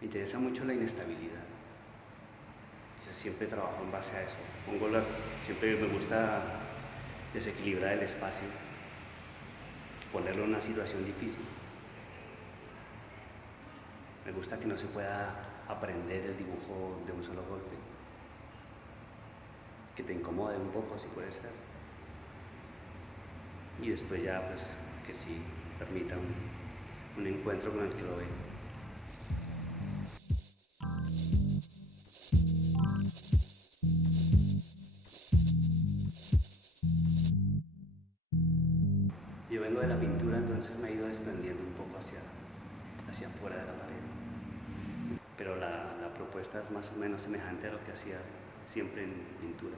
Me interesa mucho la inestabilidad. Yo siempre trabajo en base a eso. Siempre me gusta desequilibrar el espacio, ponerlo en una situación difícil. Me gusta que no se pueda aprender el dibujo de un solo golpe, que te incomode un poco, si puede ser. Y después ya, pues, que sí permita un encuentro con el que lo ve. Yo vengo de la pintura, entonces me he ido desprendiendo un poco hacia afuera de la pared. Pero la propuesta es más o menos semejante a lo que hacía siempre en pintura.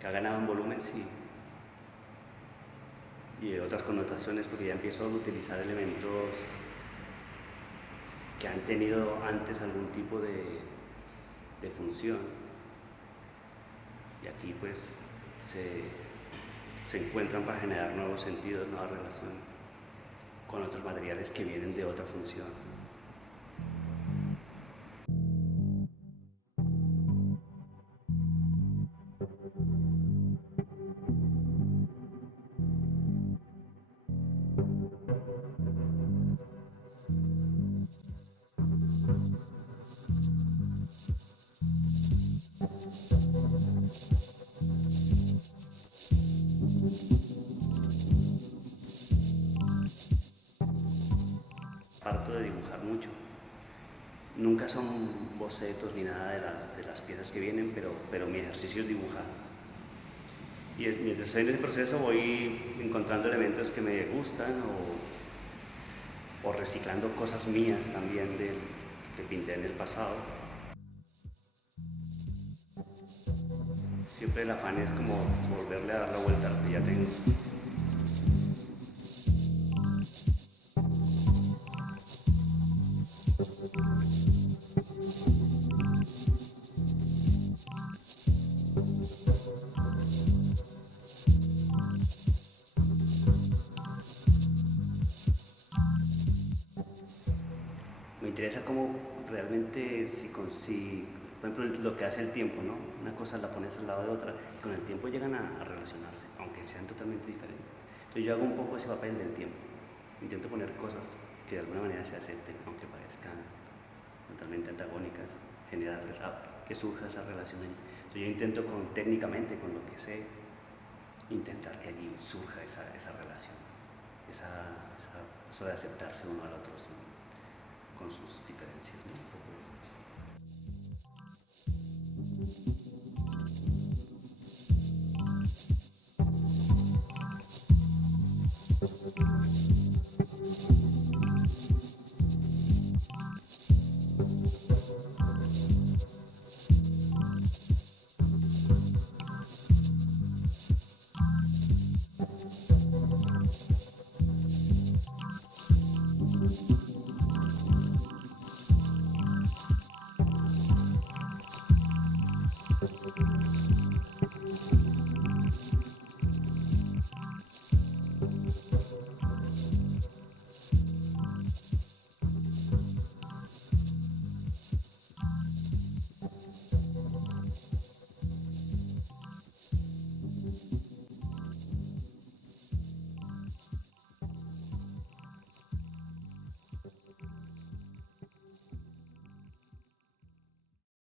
Que ha ganado en volumen, sí. Y otras connotaciones, porque ya empiezo a utilizar elementos que han tenido antes algún tipo de función. Y aquí pues se encuentran para generar nuevos sentidos, nuevas relaciones con otros materiales que vienen de otra función. Parto de dibujar mucho. Nunca son bocetos ni nada de las piezas que vienen, pero mi ejercicio es dibujar. Y mientras estoy en ese proceso voy encontrando elementos que me gustan o reciclando cosas mías también que pinté en el pasado. Siempre el afán es como volverle a dar la vuelta a lo que ya tengo. Me interesa cómo realmente, por ejemplo, lo que hace el tiempo, ¿no? Una cosa la pones al lado de otra y con el tiempo llegan a relacionarse, aunque sean totalmente diferentes. Entonces yo hago un poco ese papel del tiempo. Intento poner cosas que de alguna manera se acepten, aunque parezcan totalmente antagónicas, generarles que surja esa relación allí. Entonces yo intento técnicamente, con lo que sé, intentar que allí surja esa relación, eso de aceptarse uno al otro, ¿sí? Con sus diferencias, ¿no?